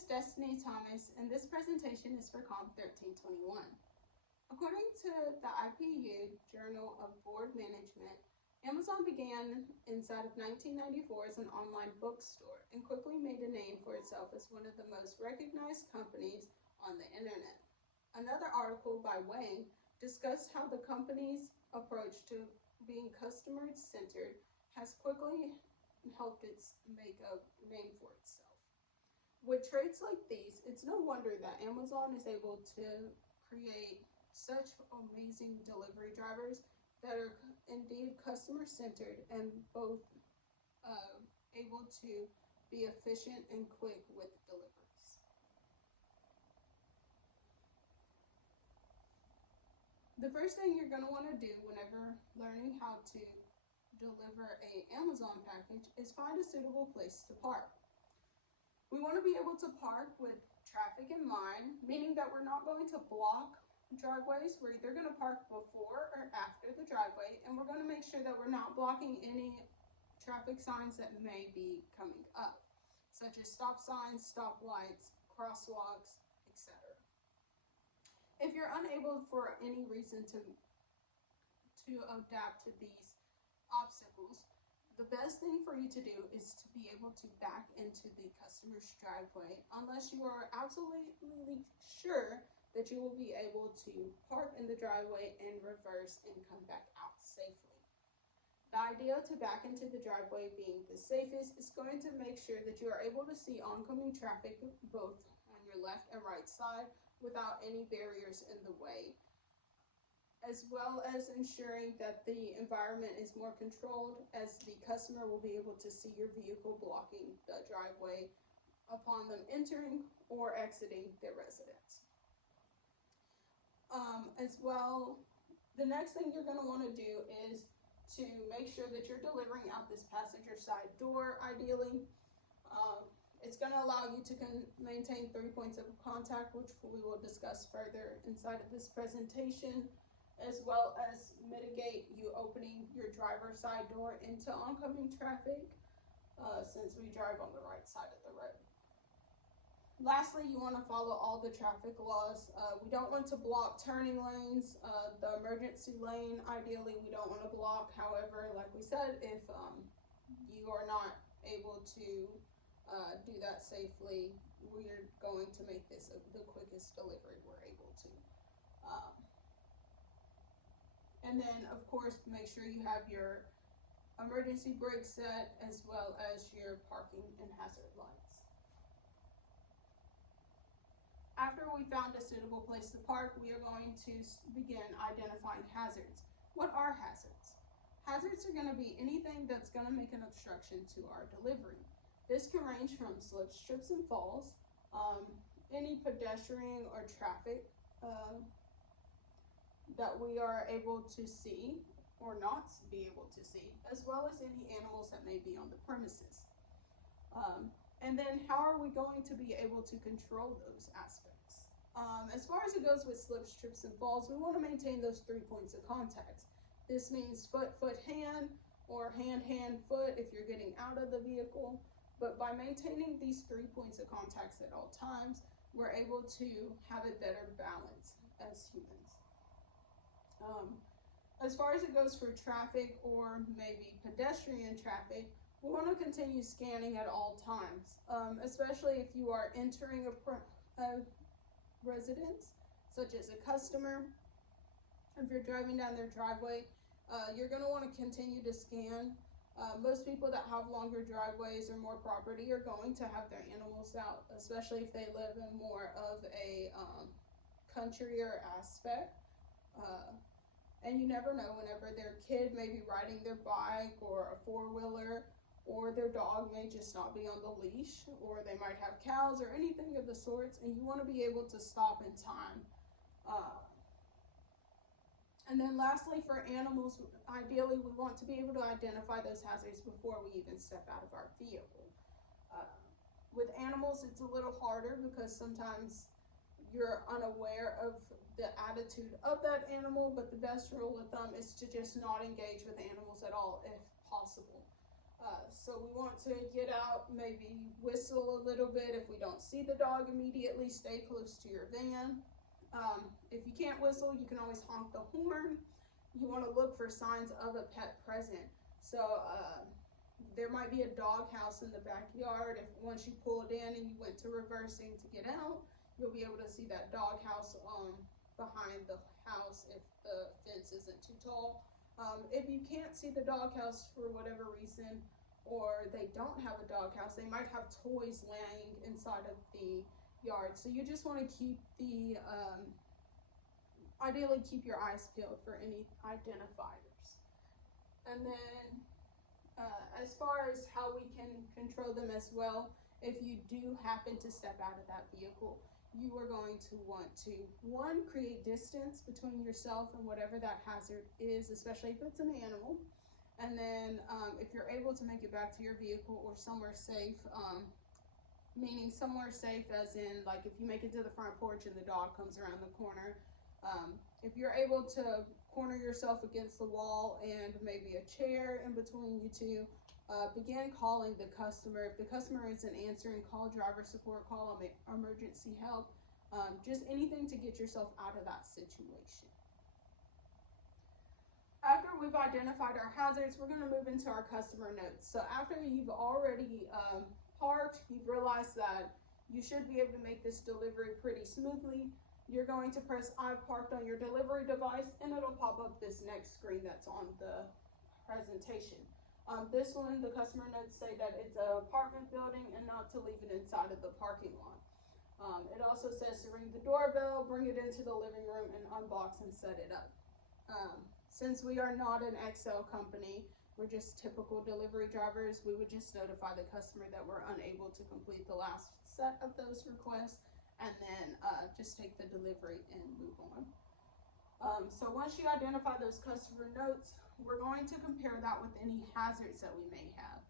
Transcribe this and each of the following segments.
is Destiny Thomas, and this presentation is for COMM1321. According to the IPU Journal of Board Management, Amazon began inside of 1994 as an online bookstore and quickly made a name for itself as one of the most recognized companies on the internet. Another article by Wang discussed how the company's approach to being customer-centered has quickly helped it make a name for itself. With traits like these, it's no wonder that Amazon is able to create such amazing delivery drivers that are indeed customer-centered and both able to be efficient and quick with deliveries. The first thing you're going to want to do whenever learning how to deliver an Amazon package is find a suitable place to park. We want to be able to park with traffic in mind, meaning that we're not going to block driveways. We're either going to park before or after the driveway, and we're going to make sure that we're not blocking any traffic signs that may be coming up, such as stop signs, stop lights, crosswalks, etc. If you're unable for any reason to adapt to these obstacles, the best thing for you to do is to be able to back into the customer's driveway unless you are absolutely sure that you will be able to park in the driveway and reverse and come back out safely. The idea to back into the driveway being the safest is going to make sure that you are able to see oncoming traffic both on your left and right side without any barriers in the way, as well as ensuring that the environment is more controlled, as the customer will be able to see your vehicle blocking the driveway upon them entering or exiting their residence. As well, the next thing you're going to want to do is to make sure that you're delivering out this passenger side door, ideally. It's going to allow you to maintain 3 points of contact, which we will discuss further inside of this presentation, as well as mitigate you opening your driver's side door into oncoming traffic, since we drive on the right side of the road. Lastly, you want to follow all the traffic laws. We don't want to block turning lanes. The emergency lane, ideally, we don't want to block. However, like we said, if you are not able to do that safely, we're going to make this the quickest delivery we're able to. And then, of course, make sure you have your emergency brake set as well as your parking and hazard lights. After we found a suitable place to park, we are going to begin identifying hazards. What are hazards? Hazards are going to be anything that's going to make an obstruction to our delivery. This can range from slips, trips, and falls, any pedestrian or traffic that we are able to see or not be able to see, as well as any animals that may be on the premises. And then how are we going to be able to control those aspects? As far as it goes with slips, trips, and falls, we want to maintain those 3 points of contact. This means foot, foot, hand, or hand, hand, foot if you're getting out of the vehicle. But by maintaining these 3 points of contact at all times, we're able to have a better balance as humans. As far as it goes for traffic or maybe pedestrian traffic, we want to continue scanning at all times, especially if you are entering a residence, such as a customer. If you're driving down their driveway, you're going to want to continue to scan. Most people that have longer driveways or more property are going to have their animals out, especially if they live in more of a countryer aspect. And you never know, whenever their kid may be riding their bike or a four-wheeler, or their dog may just not be on the leash, or they might have cows or anything of the sorts, and you want to be able to stop in time. And then lastly, for animals, ideally we want to be able to identify those hazards before we even step out of our vehicle. With animals, it's a little harder because sometimes you're unaware of the attitude of that animal, but the best rule of thumb is to just not engage with animals at all if possible. So we want to get out, maybe whistle a little bit. If we don't see the dog immediately, stay close to your van. If you can't whistle, you can always honk the horn. You want to look for signs of a pet present. So there might be a dog house in the backyard. If once you pulled in and you went to reversing to get out, you'll be able to see that dog house behind the house if the fence isn't too tall. If you can't see the doghouse for whatever reason, or they don't have a doghouse, they might have toys laying inside of the yard. So you just want to keep the, ideally keep your eyes peeled for any identifiers. And then as far as how we can control them as well, if you do happen to step out of that vehicle, you are going to want to, one, create distance between yourself and whatever that hazard is, especially if it's an animal. And then if you're able to make it back to your vehicle or somewhere safe, meaning somewhere safe as in, like, if you make it to the front porch and the dog comes around the corner, if you're able to corner yourself against the wall and maybe a chair in between you two, begin calling the customer. If the customer isn't answering, call driver support, call emergency help, just anything to get yourself out of that situation. After we've identified our hazards, we're going to move into our customer notes. So after you've already parked, you've realized that you should be able to make this delivery pretty smoothly, you're going to press I've parked on your delivery device, and it'll pop up this next screen that's on the presentation. This one, the customer notes say that it's an apartment building and not to leave it inside of the parking lot. It also says to ring the doorbell, bring it into the living room, and unbox and set it up. Since we are not an Excel company, we're just typical delivery drivers, we would just notify the customer that we're unable to complete the last set of those requests, and then just take the delivery and move on. So once you identify those customer notes, we're going to compare that with any hazards that we may have.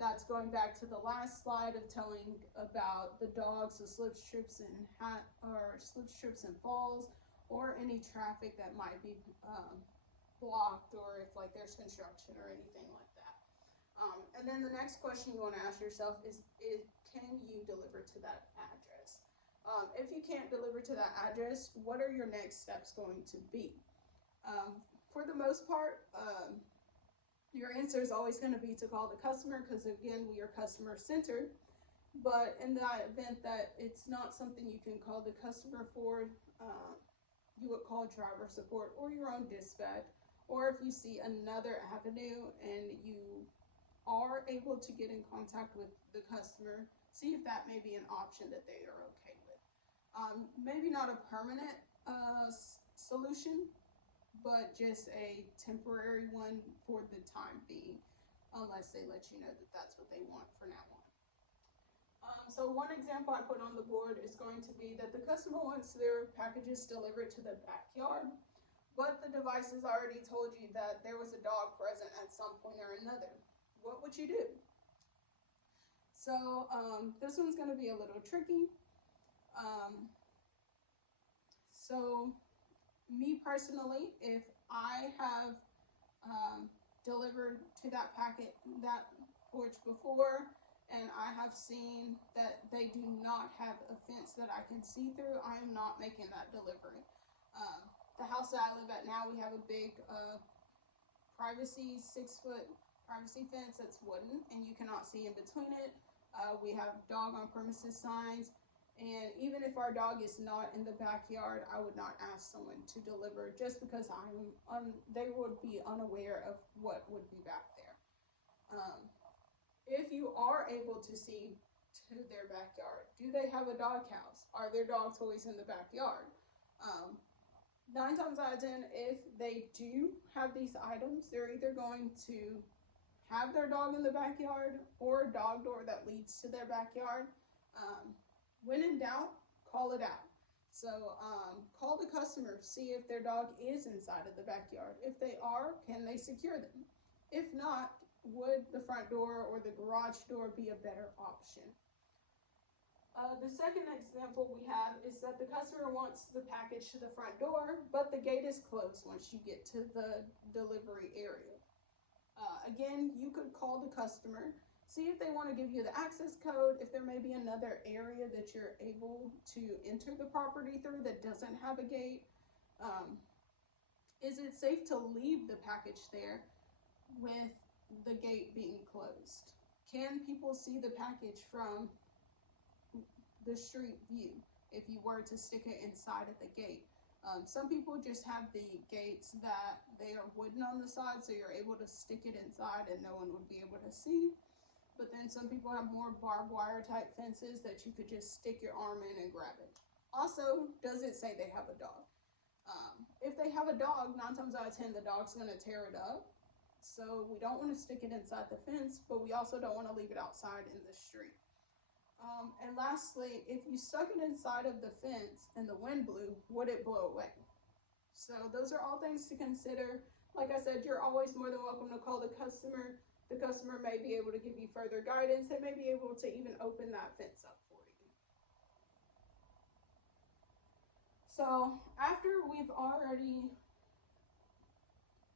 That's going back to the last slide of telling about the dogs, the slip strips and falls, or any traffic that might be blocked, or if like there's construction or anything like that. And then the next question you want to ask yourself is can you deliver to that address? If you can't deliver to that address, what are your next steps going to be? For the most part, your answer is always going to be to call the customer, because again, we are customer centered. But in the event that it's not something you can call the customer for, you would call driver support or your own dispatch. Or if you see another avenue and you are able to get in contact with the customer, see if that may be an option that they are okay with. Maybe not a permanent solution, but just a temporary one for the time being, unless they let you know that that's what they want for now on. So one example I put on the board is going to be that the customer wants their packages delivered to the backyard, but the device has already told you that there was a dog present at some point or another. What would you do? So this one's going to be a little tricky. So me personally, if I have delivered to that porch before, and I have seen that they do not have a fence that I can see through, I am not making that delivery. The house that I live at now, we have a big privacy 6-foot privacy fence that's wooden, and you cannot see in between it. We have dog on premises signs. And even if our dog is not in the backyard, I would not ask someone to deliver, just because they would be unaware of what would be back there. If you are able to see to their backyard, do they have a dog house? Are there dog toys in the backyard? 9 times out of 10, if they do have these items, they're either going to have their dog in the backyard or a dog door that leads to their backyard. When in doubt, call it out. So call the customer, see if their dog is inside of the backyard. If they are, can they secure them? If not, would the front door or the garage door be a better option? The second example we have is that the customer wants the package to the front door, but the gate is closed once you get to the delivery area. Again, you could call the customer, see if they want to give you the access code, if there may be another area that you're able to enter the property through that doesn't have a gate. Is it safe to leave the package there with the gate being closed? Can people see the package from the street view if you were to stick it inside of the gate? Some people just have the gates that they are wooden on the side, so you're able to stick it inside and no one would be able to see. But then some people have more barbed wire type fences that you could just stick your arm in and grab it. Also, does it say they have a dog? If they have a dog, 9 times out of 10, the dog's going to tear it up. So we don't want to stick it inside the fence, but we also don't want to leave it outside in the street. And lastly, if you stuck it inside of the fence and the wind blew, would it blow away? So those are all things to consider. Like I said, you're always more than welcome to call the customer. The customer may be able to give you further guidance. They may be able to even open that fence up for you. So after we've already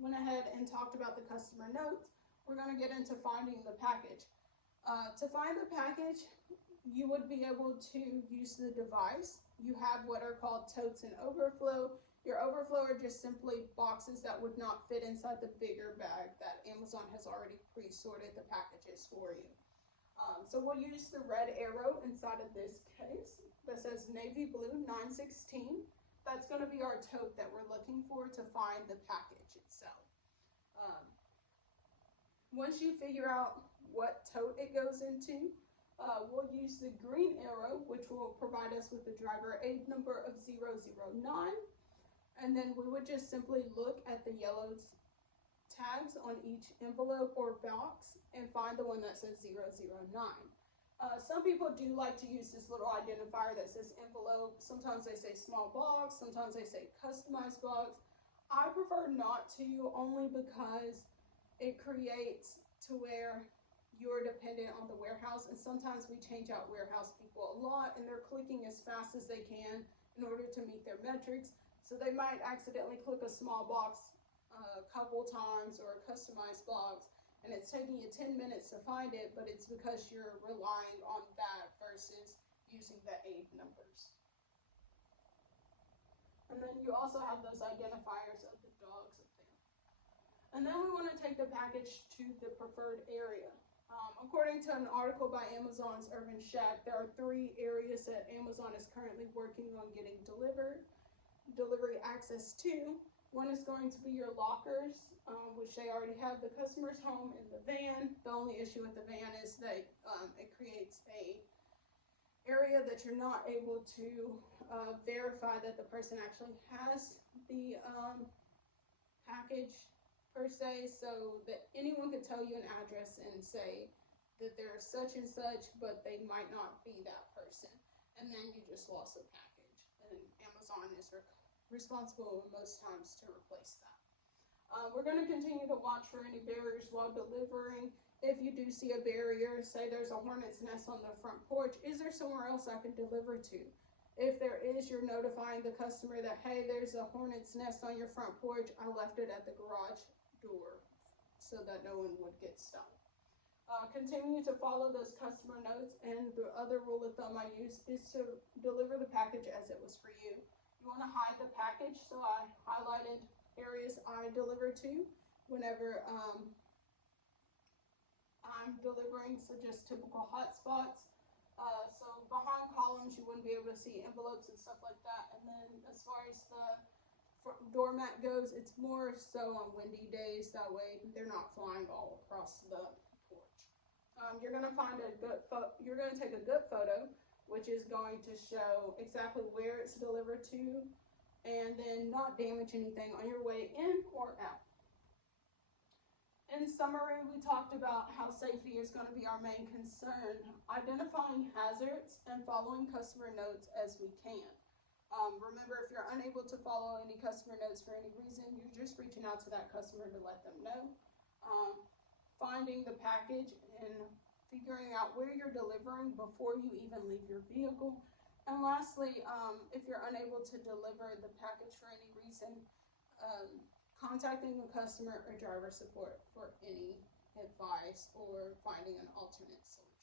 went ahead and talked about the customer notes, we're going to get into finding the package. To find the package, you would be able to use the device. You have what are called totes and overflow. Your overflow are just simply boxes that would not fit inside the bigger bag that Amazon has already pre-sorted the packages for you. So we'll use the red arrow inside of this case that says navy blue 916. That's going to be our tote that we're looking for to find the package itself. Once you figure out what tote it goes into, we'll use the green arrow, which will provide us with the driver aid number of 009. And then we would just simply look at the yellow tags on each envelope or box and find the one that says 009. Some people do like to use this little identifier that says envelope. Sometimes they say small box, sometimes they say customized box. I prefer not to, only because it creates to where you're dependent on the warehouse, and sometimes we change out warehouse people a lot and they're clicking as fast as they can in order to meet their metrics. So they might accidentally click a small box a couple times or a customized box, and it's taking you 10 minutes to find it, but it's because you're relying on that versus using the aid numbers. And then you also have those identifiers of the dogs up there. And then we want to take the package to the preferred area. According to an article by Amazon's Urban Shack, there are 3 areas that Amazon is currently working on getting delivery access to. One is going to be your lockers, which they already have the customer's home in the van. The only issue with the van is that it creates a area that you're not able to verify that the person actually has the package per se, so that anyone could tell you an address and say that they're such and such, but they might not be that person, and then you just lost the package, and Amazon is responsible most times to replace that. We're going to continue to watch for any barriers while delivering. If you do see a barrier, say there's a hornet's nest on the front porch, is there somewhere else I can deliver to? If there is, you're notifying the customer that, hey, there's a hornet's nest on your front porch. I left it at the garage door so that no one would get stung. Continue to follow those customer notes, and the other rule of thumb I use is to deliver the package as it was for you. You want to hide the package, so I highlighted areas I deliver to whenever I'm delivering, so just typical hot spots. So behind columns, you wouldn't be able to see envelopes and stuff like that. And then as far as the doormat goes, it's more so on windy days. That way they're not flying all across the porch. You're going to find you're going to take a good photo, which is going to show exactly where it's delivered to, and then not damage anything on your way in or out. In summary, we talked about how safety is going to be our main concern, identifying hazards and following customer notes as we can. Remember, if you're unable to follow any customer notes for any reason, you're just reaching out to that customer to let them know. Finding the package and figuring out where you're delivering before you even leave your vehicle. And lastly, if you're unable to deliver the package for any reason, contacting the customer or driver support for any advice or finding an alternate solution.